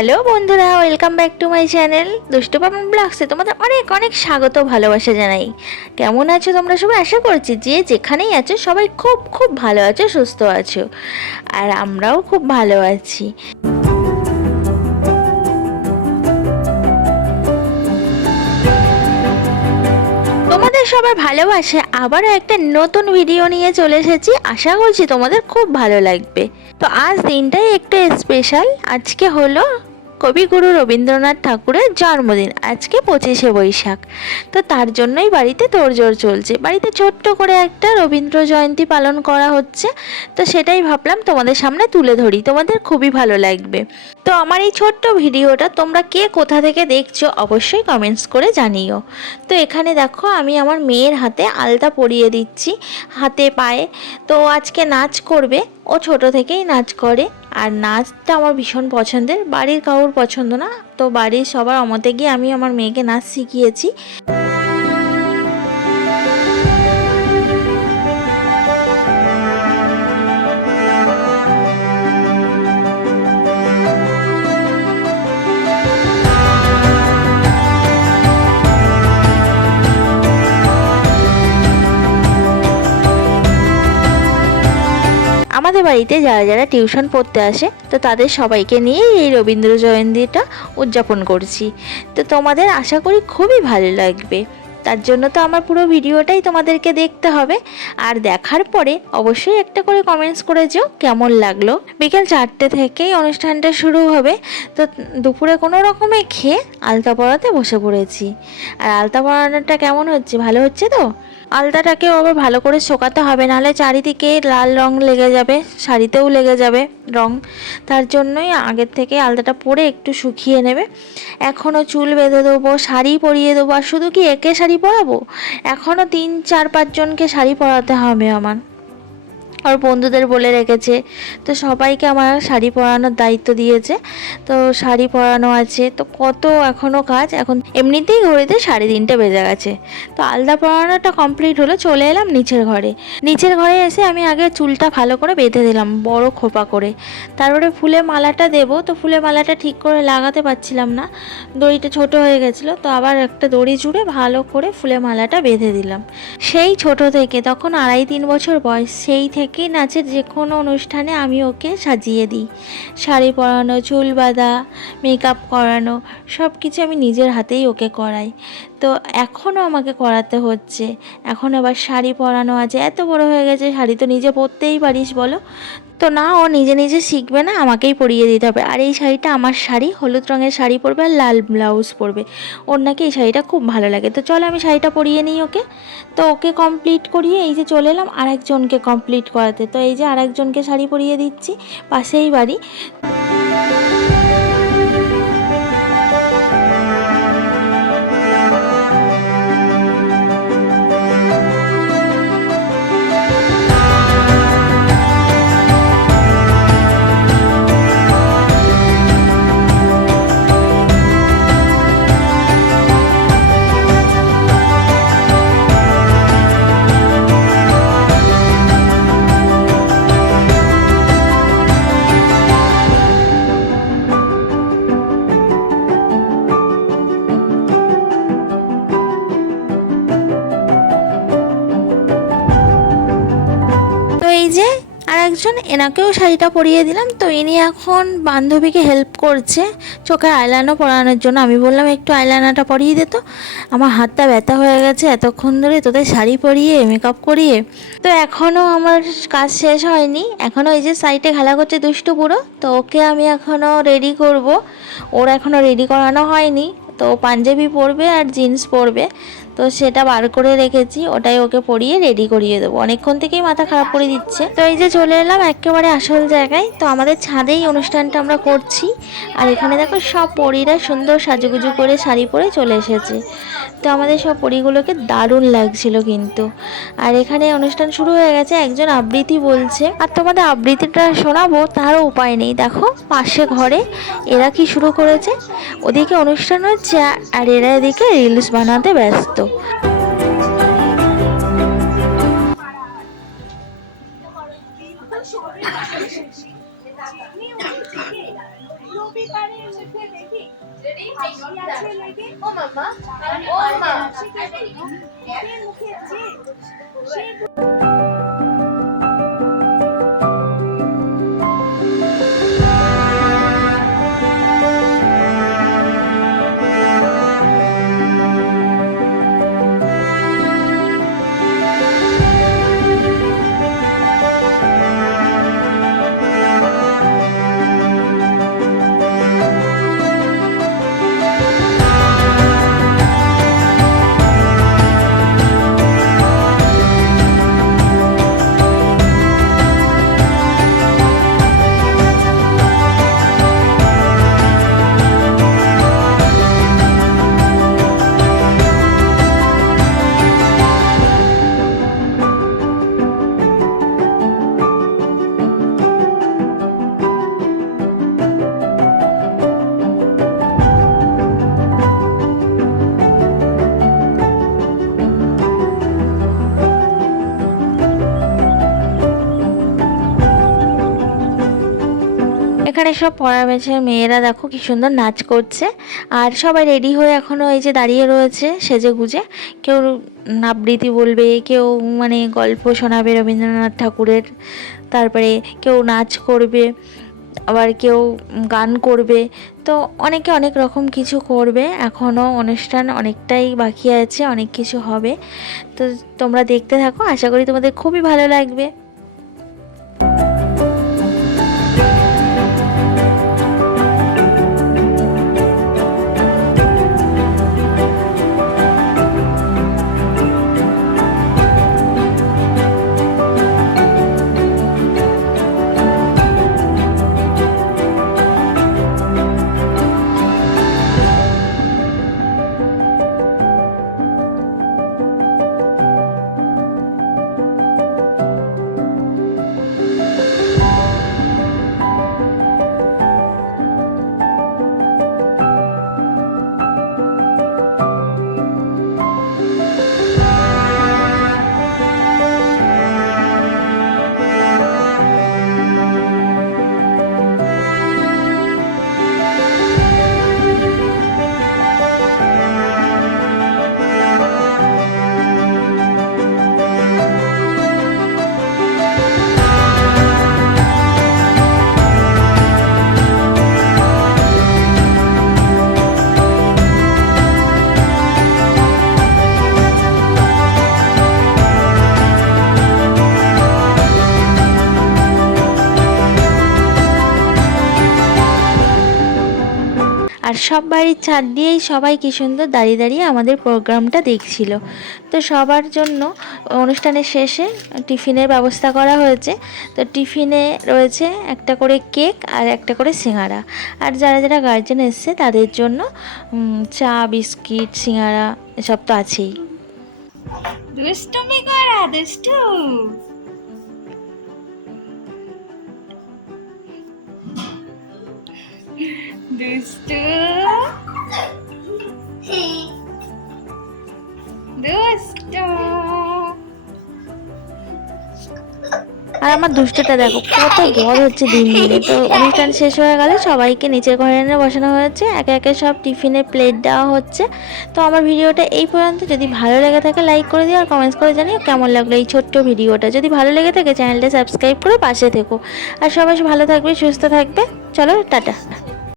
Hello বন্ধুরা, welcome back to my channel Dushtu Papon ব্লগসে তোমাদের অনেক অনেক স্বাগত ভালোবাসা জানাই। কেমন আছো তোমরা সবাই? আশা করছি যে যেখানেই আছো সবাই খুব খুব ভালো আছো, সুস্থ আছো, আর আমরাও খুব ভালো আছি। সবার ভালোবাসে আবারও একটা নতুন ভিডিও নিয়ে চলে এসেছি। আশা করছি তোমাদের খুব ভালো লাগবে। তো আজ দিনটাই একটু স্পেশাল আজকে হলো কবিগুরু রবীন্দ্রনাথ ঠাকুরের জন্মদিন, আজকে পঁচিশে বৈশাখ। তো তার জন্যই বাড়িতে তোড়জোড় চলছে। বাড়িতে ছোট্ট করে একটা রবীন্দ্র জয়ন্তী পালন করা হচ্ছে। তো সেটাই ভাবলাম তোমাদের সামনে তুলে ধরি। তোমাদের খুবই ভালো লাগবে। তো আমার এই ছোট্ট ভিডিওটা তোমরা কে কোথা থেকে দেখছ অবশ্যই কমেন্টস করে জানিও। তো এখানে দেখো আমি আমার মেয়ের হাতে আলতা পরিয়ে দিচ্ছি, হাতে পায়ে। তো আজকে নাচ করবে। ও ছোট থেকেই নাচ করে। আর নাচটা আমার ভীষণ পছন্দের, বাড়ির কারোর পছন্দ না। তো বাড়ির সবার অমতে গিয়ে আমি আমার মেয়েকে নাচ শিখিয়েছি। বাড়িতে যারা যারা টিউশন পড়তে আসে, তো তাদের সবাইকে নিয়ে এই রবীন্দ্র জয়ন্তীটা উদযাপন করছি। তো তোমাদের আশা করি খুবই ভালো লাগবে। তার জন্য তো আমার পুরো ভিডিওটাই তোমাদেরকে দেখতে হবে। আর দেখার পরে অবশ্যই একটা করে কমেন্টস করে যেও, কেমন লাগল? বিকেল চারটে থেকেই অনুষ্ঠানটা শুরু হবে। তো দুপুরে কোনো রকমে খেয়ে আলতা পরাতে বসে পড়েছি। আর আলতা পরানোটা কেমন হচ্ছে? ভালো হচ্ছে তো? আলতাটাকেও আবার ভালো করে শোকাতে হবে, নাহলে চারিদিকে লাল রং লেগে যাবে, শাড়িতেও লেগে যাবে রং। তার জন্যই আগের থেকে আলতাটা পরে একটু শুকিয়ে নেবে। এখনও চুল বেঁধে দেবো, শাড়ি পরিয়ে দেবো, আর শুধু কি একে শাড়ি পরাবো এখনও তিন চার পাঁচজনকে শাড়ি পরাতে হবে আমার। আর বন্ধুদের বলে রেখেছে। তো সবাইকে আমার শাড়ি পরানোর দায়িত্ব দিয়েছে। তো শাড়ি পরানো আছে। তো কত এখনও কাজ। এখন এমনিতেই ঘড়িতে সাড়ে তিনটে বেজে গেছে। তো আলদা পরানোটা কমপ্লিট হলো। চলে এলাম নিচের ঘরে। নিচের ঘরে এসে আমি আগে চুলটা ভালো করে বেঁধে দিলাম, বড় খোপা করে। তারপরে ফুলে মালাটা দেবো। তো ফুলে মালাটা ঠিক করে লাগাতে পারছিলাম না। দড়িটা ছোট হয়ে গেছিল। তো আবার একটা দড়ি জুড়ে ভালো করে ফুলে মালাটা বেঁধে দিলাম। সেই ছোট থেকে তখন আড়াই তিন বছর বয়স। সেই থেকেই নাচের যে কোনো অনুষ্ঠানে আমি ওকে সাজিয়ে দিই। শাড়ি পরানো, চুল বাঁধা মেকআপ করানো সব কিছু আমি নিজের হাতেই ওকে করাই। তো এখনও আমাকে করাতে হচ্ছে। এখন আবার শাড়ি পরানো আছে, এত বড় হয়ে গেছে, শাড়ি তো নিজে পরতেই পারিস বলো? তো না, ও নিজে নিজে শিখবে না, আমাকেই পরিয়ে দিতে হবে। আর এই শাড়িটা আমার শাড়ি, হলুদ রঙের শাড়ি পরবে আর লাল ব্লাউজ পরবে। ওর নাকি এই শাড়িটা খুব ভালো লাগে। তো চলো আমি শাড়িটা পরিয়ে নিই ওকে। তো ওকে কমপ্লিট করিয়ে এই যে চলে এলাম আরেকজনকে কমপ্লিট করাতে। তো এই যে আরেকজনকে শাড়ি পরিয়ে দিচ্ছি, পাশেই বাড়ি। যে আর একজন এনাকেও শাড়িটা পরিয়ে দিলাম। তো ইনি এখন বান্ধবীকে হেল্প করছে চোখে আইলাইনার পরানোর জন্য। আমি বললাম, একটু আইলাইনারটা পরিয়ে দে তো। আমার হাতটা ব্যথা হয়ে গেছে, এতক্ষণ ধরে তোদের শাড়ি পরিয়ে মেকআপ করিয়ে। তো এখনও আমার কাজ শেষ হয়নি। এখনও এই যে সাইডে খেলা করছে দুষ্টু পুরো তো ওকে আমি এখনও রেডি করব। ওর এখনও রেডি করানো হয়নি। তো পাঞ্জাবি পরবে আর জিন্স পরবে। তো সেটা বার করে রেখেছি, ওটাই ওকে পরিয়ে রেডি করিয়ে দেবো। অনেকক্ষণ থেকেই মাথা খারাপ করে দিচ্ছে। তো এই যে চলে এলাম একেবারে আসল জায়গায়। তো আমাদের ছাদেই অনুষ্ঠানটা আমরা করছি। আর এখানে দেখো সব পরীরা সুন্দর সাজুগুজু করে শাড়ি পরে চলে এসেছে। তো আমাদের সব পরীগুলোকে দারুণ লাগছিল কিন্তু। আর এখানে অনুষ্ঠান শুরু হয়ে গেছে, একজন আবৃত্তি বলছে। আর তোমাদের আবৃত্তিটা শোনাবো, তারও উপায় নেই। দেখো, পাশে ঘরে এরা কি শুরু করেছে? ওদিকে অনুষ্ঠান হচ্ছে, আর এরা এদিকে রিলস বানাতে ব্যস্ত। ও মামা ও মা এখানে সব পড়া বেছের মেয়েরা দেখো কি সুন্দর নাচ করছে। আর সবাই রেডি হয়ে এখনও এই যে দাঁড়িয়ে রয়েছে সেজে গুজে। কেউ আবৃত্তি বলবে, কেউ মানে গল্প শোনাবে রবীন্দ্রনাথ ঠাকুরের। তারপরে কেউ নাচ করবে, আবার কেউ গান করবে। তো অনেকে অনেক রকম কিছু করবে এখনও অনুষ্ঠান অনেকটাই বাকি আছে, অনেক কিছু হবে। তো তোমরা দেখতে থাকো, আশা করি তোমাদের খুবই ভালো লাগবে। সব বাড়ির ছাদ দিয়েই সবাই কি সুন্দর দাঁড়িয়ে দাঁড়িয়ে আমাদের প্রোগ্রামটা দেখছিল। তো সবার জন্য অনুষ্ঠানের শেষে টিফিনের ব্যবস্থা করা হয়েছে। তো টিফিনে রয়েছে একটা করে কেক আর একটা করে সিঙ্গারা। আর যারা যারা গার্জেন এসছে তাদের জন্য চা, বিস্কিট, সিঙ্গারা, এসব তো আছেই। দুষ্টুমি করা, দুষ্টু। দুষ্টু দুষ্টু আর আমার দুষ্টটা দেখো, কত বড় হচ্ছে দিন দিনে। তো অনুষ্ঠান শেষ হয়ে গেলে সবাইকে নিচের ঘরে এনে বসানো হয়েছে। একে একে সব টিফিনের প্লেট দেওয়া হচ্ছে। তো আমার ভিডিওটা এই পর্যন্ত। যদি ভালো লেগে থাকে লাইক করে দিও আর কমেন্টস করে জানিও কেমন লাগল এই ছোট্ট ভিডিওটা। যদি ভালো লেগে থাকে চ্যানেলটা সাবস্ক্রাইব করে পাশে থেকো। আর সবাই ভালো থাকবে, সুস্থ থাকবে। চলো, টাটা।